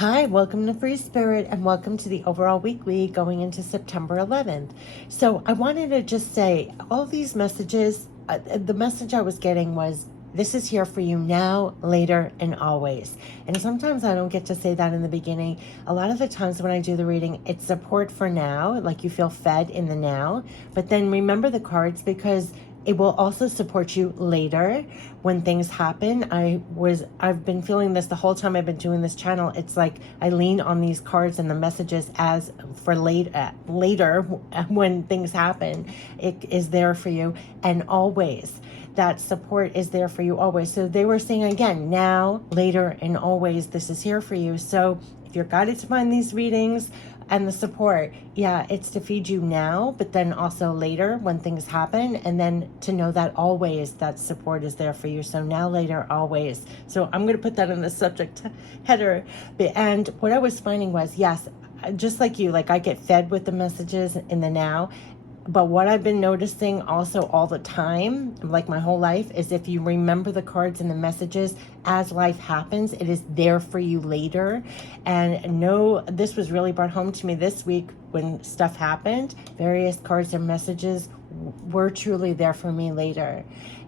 Hi, welcome to Free Spirit and welcome to the overall weekly going into September 11th. So I wanted to just say all these messages, the message I was getting was this is here for you now, later, and always. And sometimes I don't get to say that in the beginning. A lot of the times when I do the reading, it's support for now, like you feel fed in the now. But then remember the cards because it will also support you later when things happen. I've been feeling this the whole time I've been doing this channel. It's like I lean on these cards and the messages as for later when things happen. It is there for you, and always that support is there for you always. So they were saying again, now, later, and always, this is here for you. So if you're guided to find these readings and the support, yeah, it's to feed you now, but then also later when things happen, and then to know that always that support is there for you. So now, later, always. So I'm going to put that in the subject header. And what I was finding was, yes, just like you, like I get fed with the messages in the now. But what I've been noticing also all the time, like my whole life, is if you remember the cards and the messages as life happens, it is there for you later. And no, this was really brought home to me this week when stuff happened. Various cards and messages were truly there for me later.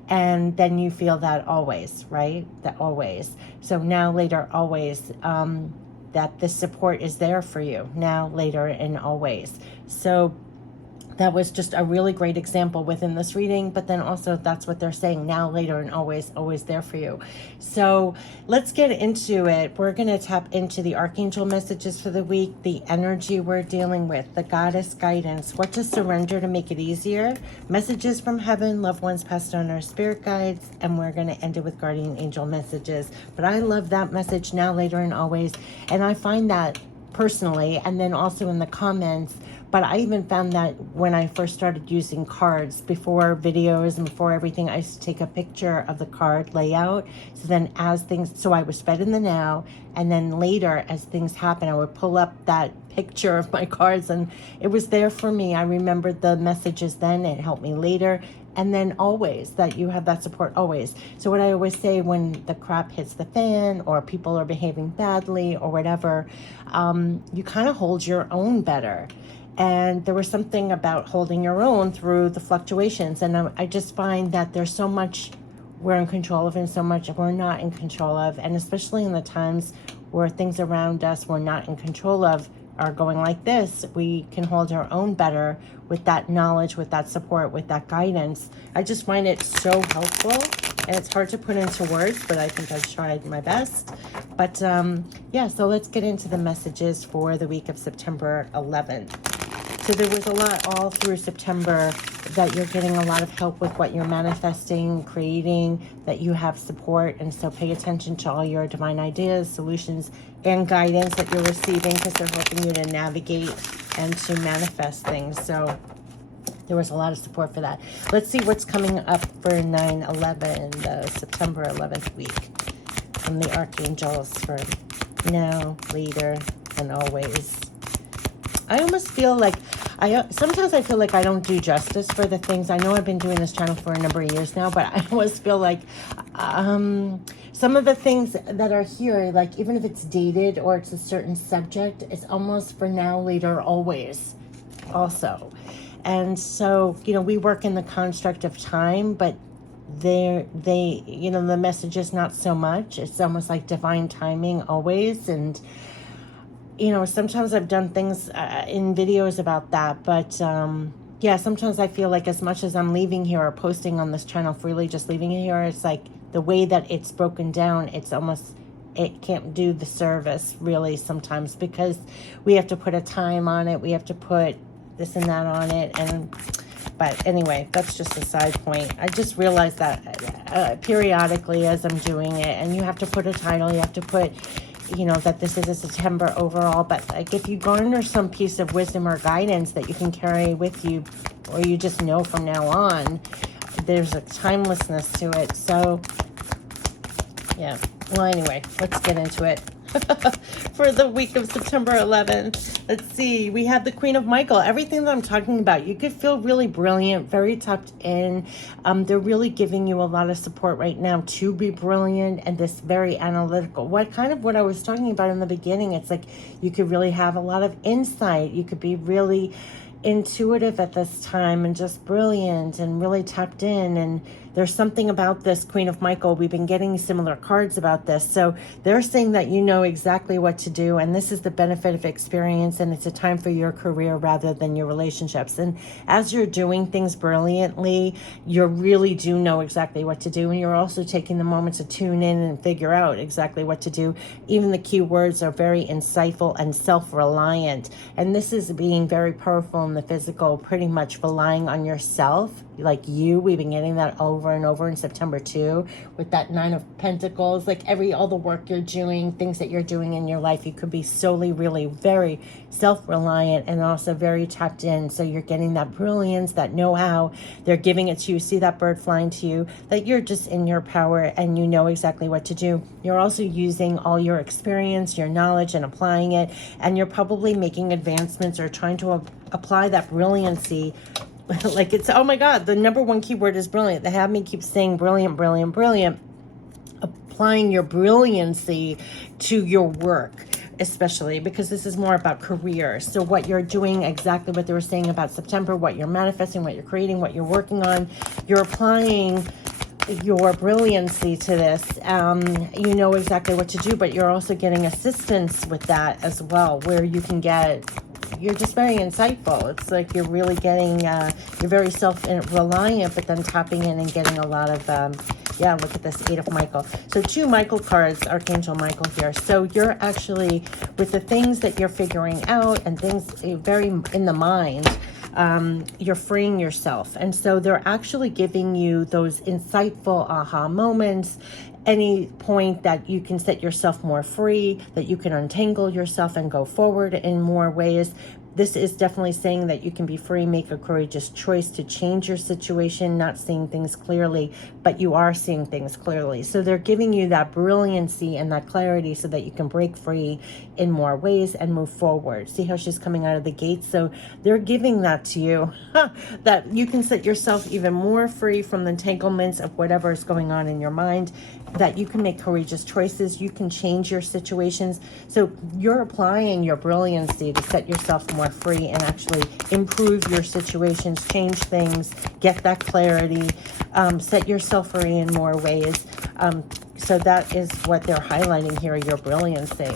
And then you feel that always, right? That always. So now, later, always. That the support is there for you now, later, and always. So that was just a really great example within this reading, but then also that's what they're saying now, later, and always, always there for you. So let's get into it. We're going to tap into the archangel messages for the week, the energy we're dealing with, the goddess guidance, what to surrender to make it easier, messages from heaven, loved ones passed on, our spirit guides, and we're going to end it with guardian angel messages. But I love that message, now, later, and always. And I find that personally, and then also in the comments. But I even found that when I first started using cards, before videos and before everything, I used to take a picture of the card layout. So then so I was fed in the now, and then later as things happen, I would pull up that picture of my cards, and it was there for me. I remembered the messages then, it helped me later. And then always, that you have that support always. So what I always say when the crap hits the fan or people are behaving badly or whatever, you kind of hold your own better. And there was something about holding your own through the fluctuations. And I just find that there's so much we're in control of and so much we're not in control of. And especially in the times where things around us we're not in control of are going like this, we can hold our own better with that knowledge, with that support, with that guidance. I just find it so helpful. And it's hard to put into words, but I think I've tried my best. But yeah, so let's get into the messages for the week of September 11th. So there was a lot all through September that you're getting a lot of help with what you're manifesting, creating, that you have support. And so pay attention to all your divine ideas, solutions, and guidance that you're receiving, because they're helping you to navigate and to manifest things. So there was a lot of support for that. Let's see what's coming up for 9/11, the September 11th week, from the archangels for now, later, and always. I almost feel like sometimes I feel like I don't do justice for the things. I know I've been doing this channel for a number of years now, but I always feel like some of the things that are here, like even if it's dated or it's a certain subject, it's almost for now, later, always also. And so, we work in the construct of time, but the message is not so much. It's almost like divine timing always. And sometimes I've done things in videos about that, but yeah, sometimes I feel like as much as I'm leaving here or posting on this channel freely, just leaving it here, it's like the way that it's broken down, it can't do the service really sometimes, because we have to put a time on it, we have to put this and that on it, but anyway, that's just a side point. I just realized that periodically as I'm doing it, and you have to put a title, you have to put that this is a September overall, but like if you garner some piece of wisdom or guidance that you can carry with you, or you just know from now on, there's a timelessness to it. So yeah, well, anyway, let's get into it. for the week of September 11th. Let's see. We have the Queen of Michael. Everything that I'm talking about, you could feel really brilliant, very tapped in. They're really giving you a lot of support right now to be brilliant and this very analytical. What I was talking about in the beginning, it's like you could really have a lot of insight. You could be really intuitive at this time and just brilliant and really tapped in. And there's something about this Queen of Michael. We've been getting similar cards about this. So they're saying that you know exactly what to do. And this is the benefit of experience. And it's a time for your career rather than your relationships. And as you're doing things brilliantly, you really do know exactly what to do. And you're also taking the moment to tune in and figure out exactly what to do. Even the keywords are very insightful and self-reliant. And this is being very powerful in the physical, pretty much relying on yourself. Like we've been getting that over and over in September too, with that Nine of Pentacles. Like all the work you're doing, things that you're doing in your life, you could be solely really very self-reliant and also very tapped in. So you're getting that brilliance, that know-how. They're giving it to you. See that bird flying to you, that you're just in your power and you know exactly what to do. You're also using all your experience, your knowledge, and applying it. And you're probably making advancements or trying to apply that brilliancy. Like it's, oh my God, the number one keyword is brilliant. They have me keep saying brilliant, brilliant, brilliant. Applying your brilliancy to your work, especially because this is more about career. So what you're doing, exactly what they were saying about September, what you're manifesting, what you're creating, what you're working on, you're applying your brilliancy to this. You know exactly what to do, but you're also getting assistance with that as well, where you can get, you're just very insightful. It's like you're really getting, you're very self-reliant, but then tapping in and getting a lot of, yeah, look at this, Eight of Michael. So 2 Michael cards, Archangel Michael here. So you're actually, with the things that you're figuring out and things very in the mind, you're freeing yourself. And so they're actually giving you those insightful aha moments, any point that you can set yourself more free, that you can untangle yourself and go forward in more ways. This is definitely saying that you can be free, make a courageous choice to change your situation, not seeing things clearly, but you are seeing things clearly. So they're giving you that brilliancy and that clarity so that you can break free in more ways and move forward. See how she's coming out of the gate? So they're giving that to you, that you can set yourself even more free from the entanglements of whatever is going on in your mind, that you can make courageous choices, you can change your situations. So you're applying your brilliancy to set yourself more free and actually improve your situations, change things, get that clarity, set yourself free in more ways. So that is what they're highlighting here, your brilliancy.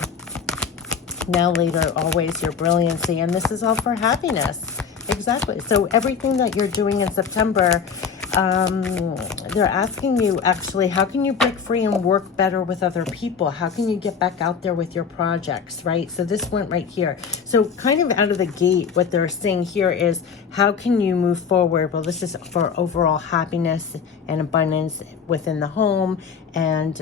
Now, later, always your brilliancy. And this is all for happiness. Exactly. So everything that you're doing in September, they're asking you actually, how can you break free and work better with other people? How can you get back out there with your projects, right? So this went right here. So kind of out of the gate, what they're saying here is, how can you move forward? Well, this is for overall happiness and abundance within the home and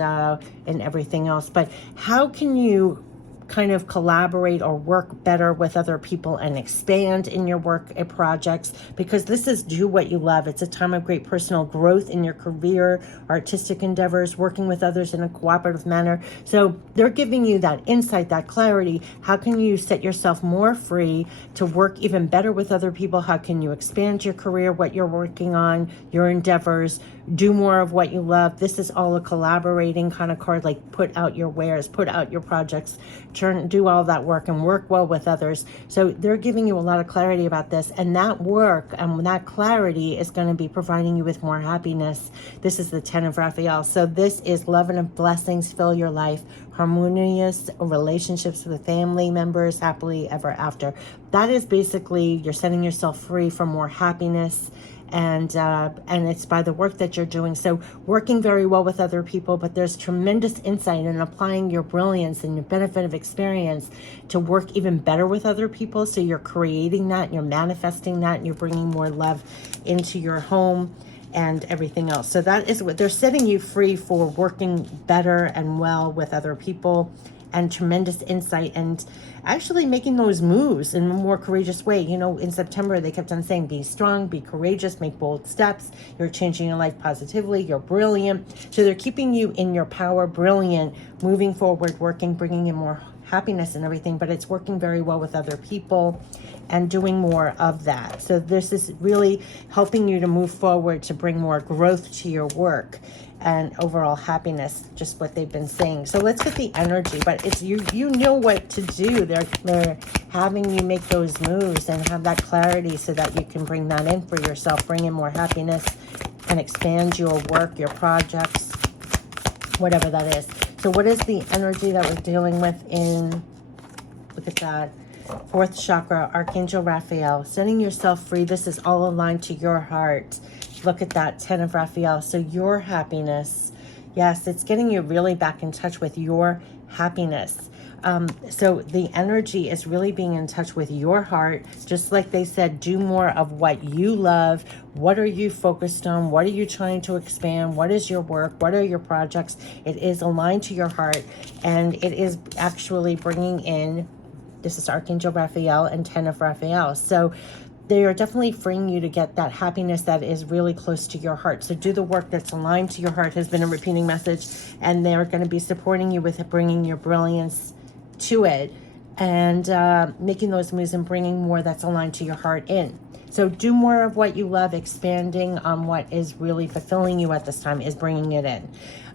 everything else. But how can you kind of collaborate or work better with other people and expand in your work and projects? Because this is do what you love. It's a time of great personal growth in your career, artistic endeavors, working with others in a cooperative manner. So they're giving you that insight, that clarity. How can you set yourself more free to work even better with other people? How can you expand your career, what you're working on, your endeavors, do more of what you love? This is all a collaborating kind of card, like put out your wares, put out your projects, do all that work and work well with others. So they're giving you a lot of clarity about this, and that work and that clarity is going to be providing you with more happiness. This is the 10 of Raphael. So this is love and blessings fill your life, harmonious relationships with family members, happily ever after. That is basically, you're setting yourself free for more happiness, and it's by the work that you're doing. So working very well with other people, but there's tremendous insight in applying your brilliance and your benefit of experience to work even better with other people. So you're creating that, and you're manifesting that, and you're bringing more love into your home and everything else. So that is what they're setting you free for, working better and well with other people and tremendous insight, and actually making those moves in a more courageous way. You know, in September, they kept on saying, be strong, be courageous, make bold steps. You're changing your life positively. You're brilliant. So they're keeping you in your power, brilliant, moving forward, working, bringing in more happiness and everything, but it's working very well with other people and doing more of that. So this is really helping you to move forward, to bring more growth to your work and overall happiness, just what they've been saying. So let's get the energy, but it's you know what to do. They're having you make those moves and have that clarity so that you can bring that in for yourself, bring in more happiness and expand your work, your projects, whatever that is. So what is the energy that we're dealing with in, look at that, fourth chakra, Archangel Raphael, setting yourself free. This is all aligned to your heart. Look at that, 10 of Raphael. So your happiness, yes, it's getting you really back in touch with your happiness. So the energy is really being in touch with your heart. Just like they said, do more of what you love. What are you focused on? What are you trying to expand? What is your work? What are your projects? It is aligned to your heart, and it is actually bringing in, this is Archangel Raphael and 10 of Raphael. So they are definitely freeing you to get that happiness that is really close to your heart. So do the work that's aligned to your heart, has been a repeating message, and they're going to be supporting you with bringing your brilliance to it and making those moves and bringing more that's aligned to your heart in. So do more of what you love, expanding on what is really fulfilling you at this time is bringing it in.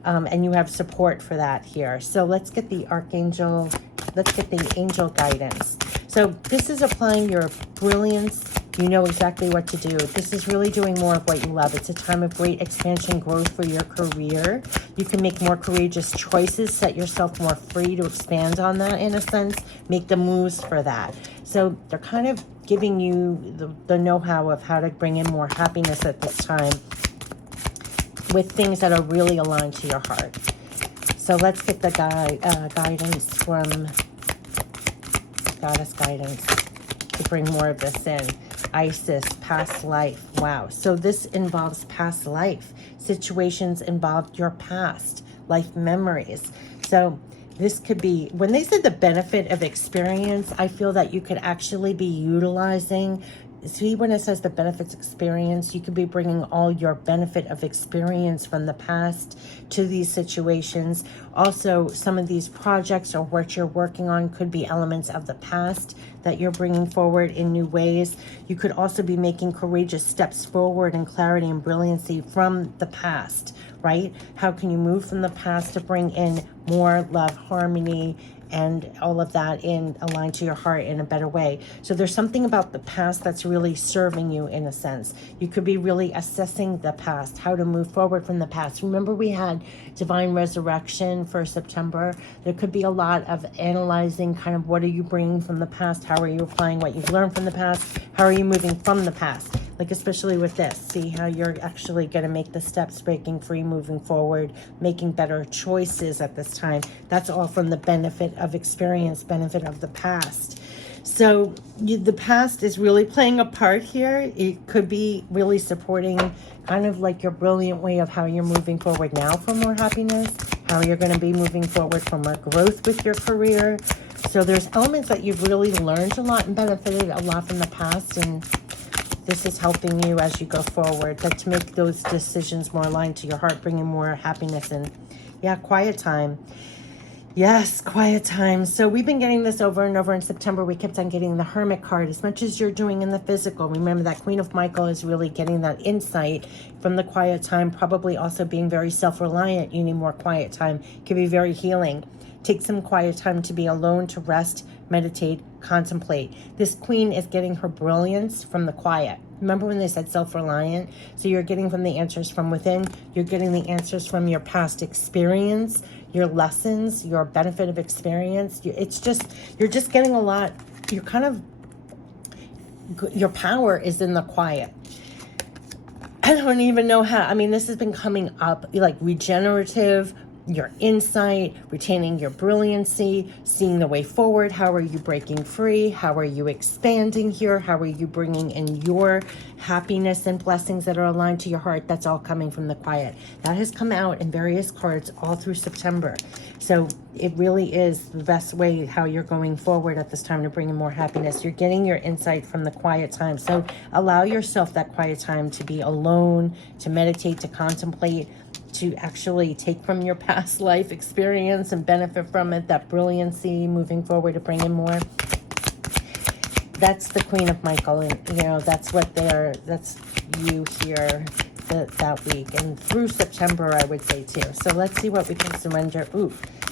And you have support for that here. So let's get the archangel, let's get the angel guidance. So this is applying your brilliance. You know exactly what to do. This is really doing more of what you love. It's a time of great expansion, growth for your career. You can make more courageous choices, set yourself more free to expand on that in a sense, make the moves for that. So they're kind of giving you the know-how of how to bring in more happiness at this time with things that are really aligned to your heart. So let's get the guidance from Goddess Guidance to bring more of this in. Isis, past life. Wow. So this involves past life. Situations involved your past life memories. So this could be, when they said the benefit of experience, I feel that you could actually be utilizing, see when it says the benefits experience, you could be bringing all your benefit of experience from the past to these situations. Also, some of these projects or what you're working on could be elements of the past that you're bringing forward in new ways. You could also be making courageous steps forward in clarity and brilliancy from the past, right? How can you move from the past to bring in more love, harmony, and all of that in aligned to your heart in a better way. So there's something about the past that's really serving you in a sense. You could be really assessing the past, how to move forward from the past. Remember we had Divine Resurrection for September. There could be a lot of analyzing kind of what are you bringing from the past? How are you applying what you've learned from the past? How are you moving from the past? Like especially with this, see how you're actually going to make the steps, breaking free, moving forward, making better choices at this time. That's all from the benefit of experience, benefit of the past. So the past is really playing a part here. It could be really supporting kind of like your brilliant way of how you're moving forward now for more happiness, how you're going to be moving forward for more growth with your career. So there's elements that you've really learned a lot and benefited a lot from the past, and this is helping you as you go forward, but to make those decisions more aligned to your heart, bringing more happiness and, yeah, quiet time. Yes, quiet time. So we've been getting this over and over in September. We kept on getting the Hermit card. As much as you're doing in the physical, remember that Queen of Michael is really getting that insight from the quiet time, probably also being very self-reliant. You need more quiet time. It can be very healing. Take some quiet time to be alone, to rest, meditate, contemplate. This queen is getting her brilliance from the quiet. Remember when they said self-reliant? So you're getting from the answers from within. You're getting the answers from your past experience, your lessons, your benefit of experience. It's just, you're just getting a lot. You're kind of, your power is in the quiet. I don't even know how, I mean, this has been coming up, like regenerative, your insight, retaining your brilliancy, seeing the way forward. How are you breaking free? How are you expanding here? How are you bringing in your happiness and blessings that are aligned to your heart? That's all coming from the quiet. That has come out in various cards all through September. So it really is the best way how you're going forward at this time to bring in more happiness. You're getting your insight from the quiet time. So allow yourself that quiet time to be alone, to meditate, to contemplate, to actually take from your past life experience and benefit from it, that brilliancy moving forward to bring in more. That's the Queen of Michael, and you know, that's you here that week and through September, I would say too. So let's see what we can surrender.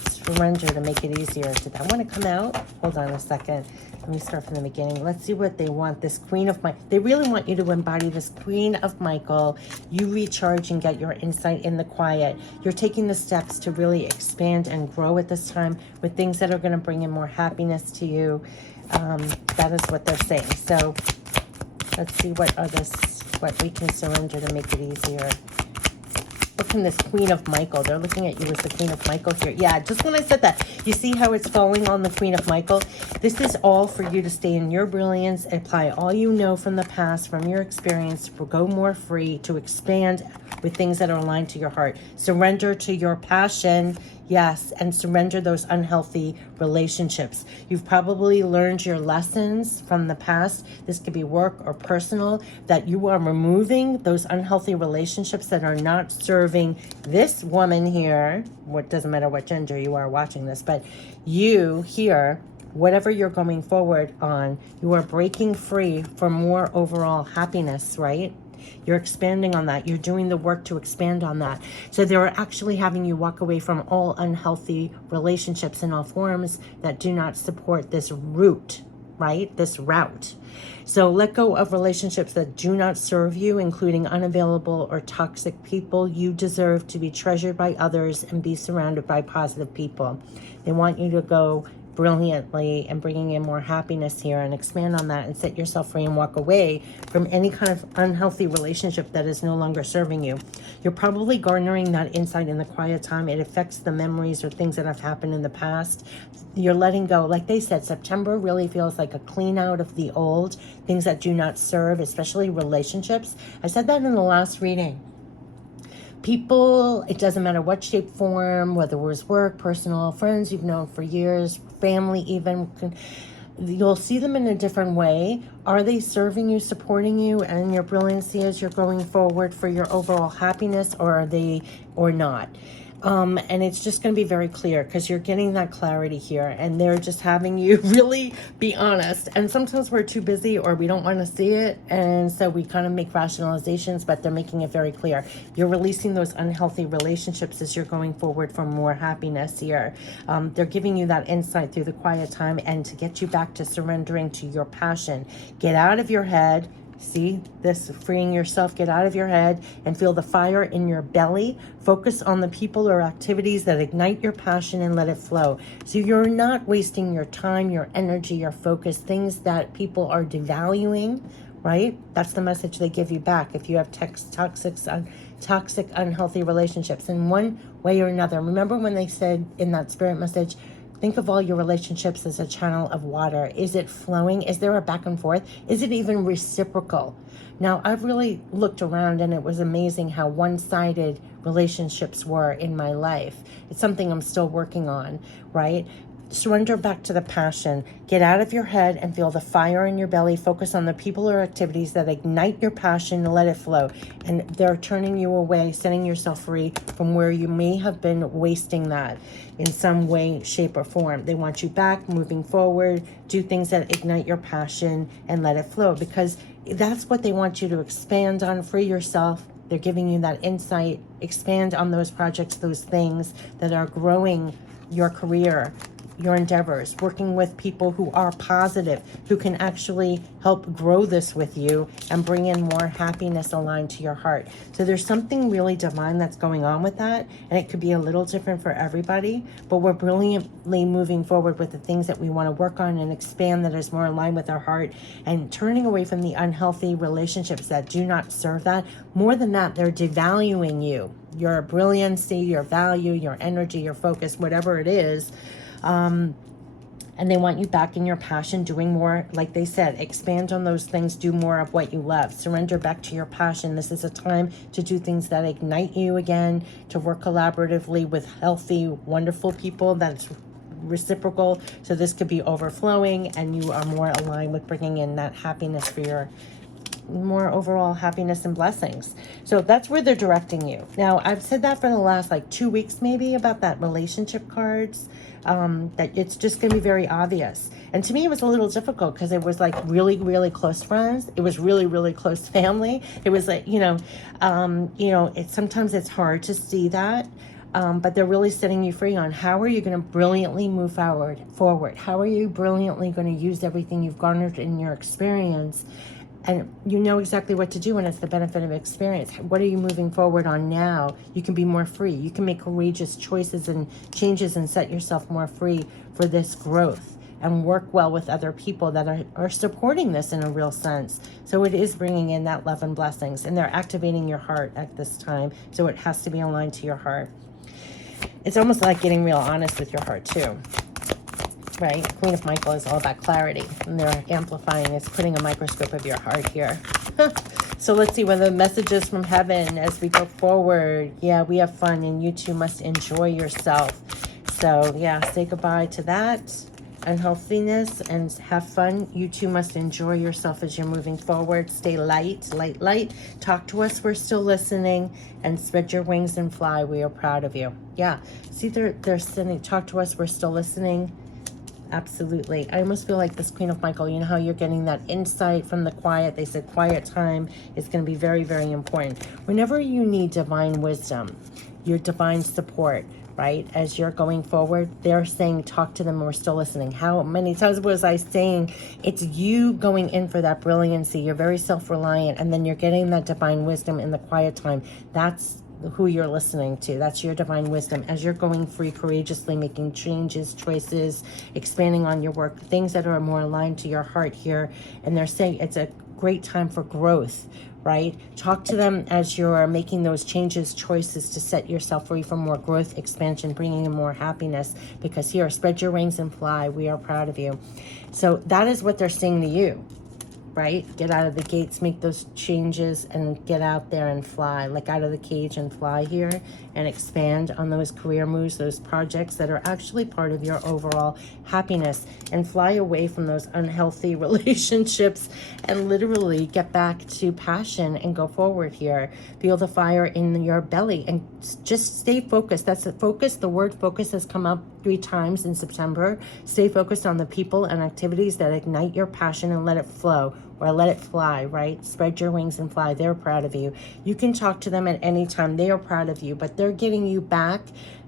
Surrender to make it easier. Did that want to come out? Hold on a second. Let me start from the beginning. Let's see what they want. This Queen of Michael. They really want you to embody this Queen of Michael. You recharge and get your insight in the quiet. You're taking the steps to really expand and grow at this time with things that are going to bring in more happiness to you. That is what they're saying. So let's see what we can surrender to make it easier. Look from this Queen of Michael. They're looking at you as the Queen of Michael here. Yeah, just when I said that, you see how it's falling on the Queen of Michael? This is all for you to stay in your brilliance, apply all you know from the past, from your experience, to go more free, to expand with things that are aligned to your heart. Surrender to your passion, yes, and surrender those unhealthy relationships. You've probably learned your lessons from the past. This could be work or personal, that you are removing those unhealthy relationships that are not serving this woman here. What doesn't matter what gender you are watching this, but you here, whatever you're going forward on, you are breaking free for more overall happiness, right? You're expanding on that. You're doing the work to expand on that. So they're actually having you walk away from all unhealthy relationships in all forms that do not support this route, right? This route. So let go of relationships that do not serve you, including unavailable or toxic people. You deserve to be treasured by others and be surrounded by positive people. They want you to go brilliantly and bringing in more happiness here and expand on that and set yourself free and walk away from any kind of unhealthy relationship that is no longer serving you. You're probably garnering that insight in the quiet time. It affects the memories or things that have happened in the past. You're letting go. Like they said, September really feels like a clean out of the old, things that do not serve, especially relationships. I said that in the last reading. People, it doesn't matter what shape, form, whether it was work, personal, friends you've known for years, family even, you'll see them in a different way. Are they serving you, supporting you and your brilliancy as you're going forward for your overall happiness, or are they or not? And it's just going to be very clear because you're getting that clarity here, and they're just having you really be honest. And sometimes we're too busy or we don't want to see it, and so we kind of make rationalizations, but they're making it very clear. You're releasing those unhealthy relationships as you're going forward for more happiness here. They're giving you that insight through the quiet time and to get you back to surrendering to your passion. Get out of your head. See this, freeing yourself, get out of your head and feel the fire in your belly. Focus on the people or activities that ignite your passion and let it flow. So you're not wasting your time, your energy, your focus, things that people are devaluing, right? That's the message they give you back if you have toxic, unhealthy relationships in one way or another. Remember when they said in that spirit message, think of all your relationships as a channel of water. Is it flowing? Is there a back and forth? Is it even reciprocal? Now, I've really looked around and it was amazing how one-sided relationships were in my life. It's something I'm still working on, right? Surrender back to the passion. Get out of your head and feel the fire in your belly. Focus on the people or activities that ignite your passion and let it flow. And they're turning you away, setting yourself free from where you may have been wasting that in some way, shape, or form. They want you back, moving forward, do things that ignite your passion and let it flow, because that's what they want you to expand on, free yourself. They're giving you that insight. Expand on those projects, those things that are growing your career, your endeavors, working with people who are positive, who can actually help grow this with you and bring in more happiness aligned to your heart. So there's something really divine that's going on with that, and it could be a little different for everybody, but we're brilliantly moving forward with the things that we want to work on and expand that is more aligned with our heart, and turning away from the unhealthy relationships that do not serve that. More than that, they're devaluing you, your brilliancy, your value, your energy, your focus, whatever it is. And they want you back in your passion, doing more, like they said, expand on those things, do more of what you love, surrender back to your passion. This is a time to do things that ignite you again, to work collaboratively with healthy, wonderful people that's reciprocal. So this could be overflowing, and you are more aligned with bringing in that happiness for your more overall happiness and blessings. So that's where they're directing you. Now, I've said that for the last like 2 weeks maybe about that relationship cards, that it's just going to be very obvious. And to me, it was a little difficult because it was like really, really close friends. It was really, really close family. It was like, sometimes it's hard to see that. But they're really setting you free on how are you going to brilliantly move forward? How are you brilliantly going to use everything you've garnered in your experience? And you know exactly what to do, and it's the benefit of experience. What are you moving forward on now? You can be more free. You can make courageous choices and changes and set yourself more free for this growth, and work well with other people that are supporting this in a real sense. So it is bringing in that love and blessings, and they're activating your heart at this time. So it has to be aligned to your heart. It's almost like getting real honest with your heart too. Right? Queen of Michael is all about clarity, and they're amplifying, it's putting a microscope of your heart here. So let's see what the messages from heaven as we go forward. Yeah, we have fun, and you too must enjoy yourself. So yeah, say goodbye to that unhealthiness and have fun. You too must enjoy yourself as you're moving forward. Stay light, light, light. Talk to us. We're still listening. And spread your wings and fly. We are proud of you. Yeah. See, they're sending, talk to us. We're still listening. Absolutely. I almost feel like this Queen of Michael, you know how you're getting that insight from the quiet. They said quiet time is going to be very, very important. Whenever you need divine wisdom, your divine support, right, as you're going forward, they're saying talk to them. We're still listening. How many times was I saying it's you going in for that brilliancy? You're very self-reliant, and then you're getting that divine wisdom in the quiet time. That's who you're listening to. That's your divine wisdom as you're going free, courageously making changes, choices, expanding on your work, things that are more aligned to your heart here. And they're saying it's a great time for growth, right? Talk to them as you're making those changes, choices to set yourself free for more growth, expansion, bringing in more happiness, because here, spread your wings and fly. We are proud of you. So that is what they're saying to you. Right? Get out of the gates, make those changes, and get out there and fly, like out of the cage and fly here, and expand on those career moves, those projects that are actually part of your overall happiness, and fly away from those unhealthy relationships and literally get back to passion and go forward here. Feel the fire in your belly and just stay focused. That's the focus. The word focus has come up 3 times in September. Stay focused on the people and activities that ignite your passion and let it flow. Or let it fly, right? Spread your wings and fly. They're proud of you. You can talk to them at any time. They are proud of you, but they're getting you back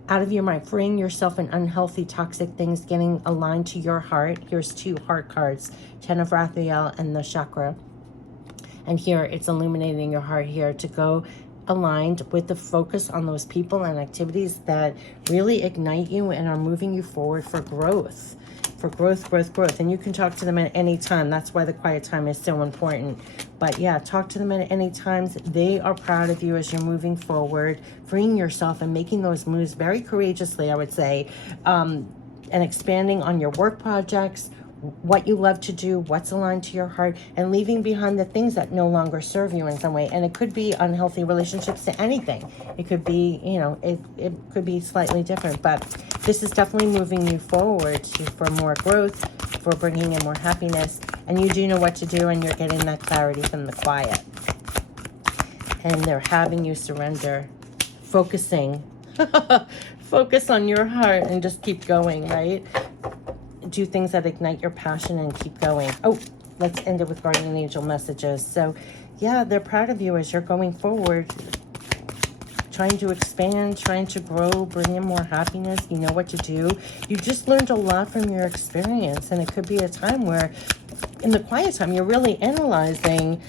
out of your mind, freeing yourself in unhealthy, toxic things, getting aligned to your heart. Here's 2 heart cards, 10 of Raphael and the chakra. And here it's illuminating your heart here to go aligned with the focus on those people and activities that really ignite you and are moving you forward for growth. For growth, growth, growth. And you can talk to them at any time. That's why the quiet time is so important. But yeah, talk to them at any times. They are proud of you as you're moving forward, freeing yourself and making those moves very courageously, I would say, and expanding on your work projects, what you love to do, what's aligned to your heart, and leaving behind the things that no longer serve you in some way. And it could be unhealthy relationships to anything. It could be, it could be slightly different, but this is definitely moving you forward for more growth, for bringing in more happiness. And you do know what to do, and you're getting that clarity from the quiet. And they're having you surrender, focusing, focus on your heart and just keep going, right? Do things that ignite your passion and keep going. Oh, let's end it with guardian angel messages. So yeah, they're proud of you as you're going forward, trying to expand, trying to grow, bring in more happiness. You know what to do. You just learned a lot from your experience, and it could be a time where in the quiet time, you're really analyzing,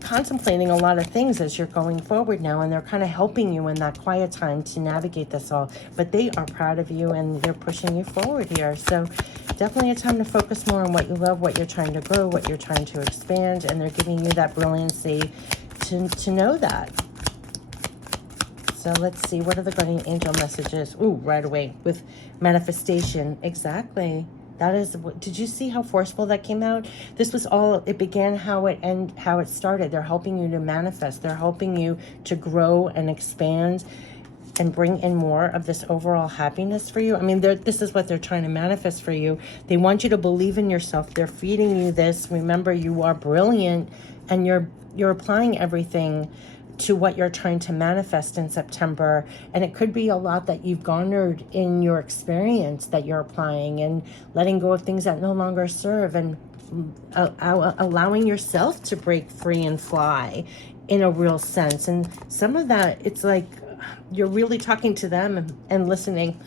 contemplating a lot of things as you're going forward now, and they're kind of helping you in that quiet time to navigate this all. But they are proud of you, and they're pushing you forward here. So definitely a time to focus more on what you love, what you're trying to grow, what you're trying to expand, and they're giving you that brilliancy to know that. So let's see, what are the guardian angel messages? Ooh, right away with manifestation. Exactly. That is, did you see how forceful that came out? This was all, it began how it started. They're helping you to manifest. They're helping you to grow and expand and bring in more of this overall happiness for you. I mean, this is what they're trying to manifest for you. They want you to believe in yourself. They're feeding you this. Remember, you are brilliant, and you're applying everything to what you're trying to manifest in September. And it could be a lot that you've garnered in your experience that you're applying, and letting go of things that no longer serve, and allowing yourself to break free and fly in a real sense. And some of that, it's like you're really talking to them and listening.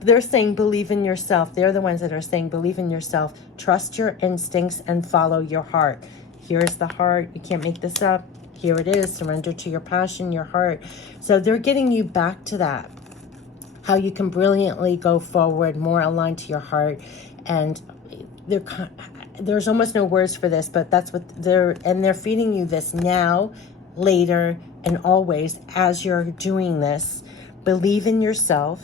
They're saying believe in yourself. They're the ones that are saying believe in yourself, trust your instincts, and follow your heart. Here's the heart. You can't make this up. Here it is. Surrender to your passion, your heart. So they're getting you back to that, how you can brilliantly go forward, more aligned to your heart. And there's almost no words for this, but that's what they're feeding you this now, later, and always as you're doing this. Believe in yourself,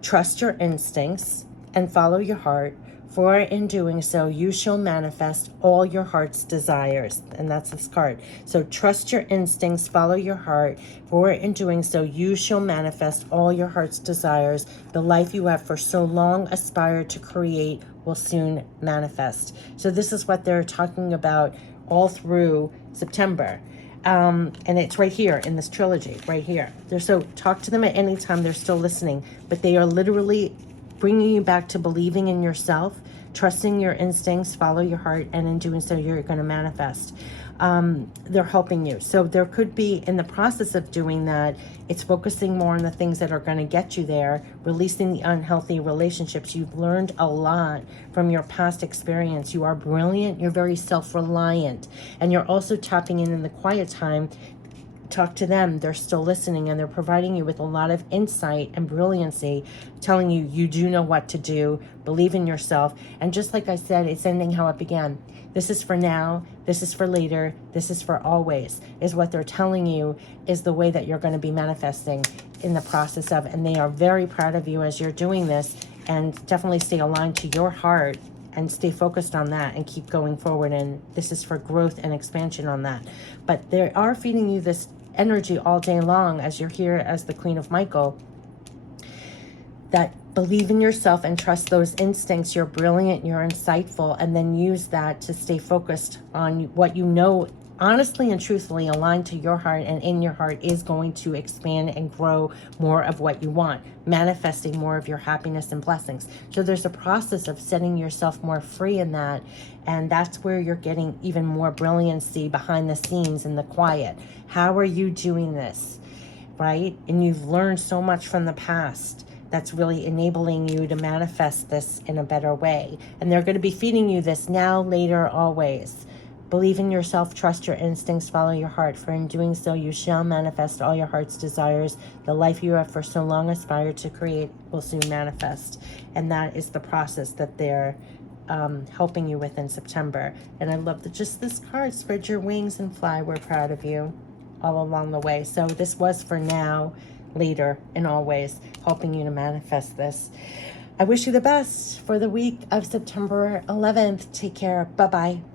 trust your instincts, and follow your heart. For in doing so, you shall manifest all your heart's desires. And that's this card. So trust your instincts, follow your heart. For in doing so, you shall manifest all your heart's desires. The life you have for so long aspired to create will soon manifest. So this is what they're talking about all through September. And it's right here in this trilogy, right here. So talk to them at any time. They're still listening. But they are literally bringing you back to believing in yourself, trusting your instincts, follow your heart, and in doing so, you're going to manifest. They're helping you. So there could be, in the process of doing that, it's focusing more on the things that are going to get you there, releasing the unhealthy relationships. You've learned a lot from your past experience. You are brilliant. You're very self-reliant. And you're also tapping in the quiet time. Talk to them. They're still listening, and they're providing you with a lot of insight and brilliancy, telling you you do know what to do, believe in yourself. And just like I said, it's ending how it began. This is for now, this is for later, this is for always, is what they're telling you is the way that you're going to be manifesting in the process of. And they are very proud of you as you're doing this, and definitely stay aligned to your heart and stay focused on that and keep going forward. And this is for growth and expansion on that. But they are feeding you this energy all day long as you're here as the Queen of Michael, that believe in yourself and trust those instincts. You're brilliant, you're insightful, and then use that to stay focused on what you know, honestly and truthfully aligned to your heart, and in your heart is going to expand and grow more of what you want, manifesting more of your happiness and blessings. So there's a process of setting yourself more free in that, and that's where you're getting even more brilliancy behind the scenes in the quiet. How are you doing this, right? And you've learned so much from the past that's really enabling you to manifest this in a better way. And they're going to be feeding you this now, later, always. Believe in yourself, trust your instincts, follow your heart. For in doing so, you shall manifest all your heart's desires. The life you have for so long aspired to create will soon manifest. And that is the process that they're helping you with in September. And I love that just this card, spread your wings and fly. We're proud of you all along the way. So this was for now, later, and always, helping you to manifest this. I wish you the best for the week of September 11th. Take care. Bye-bye.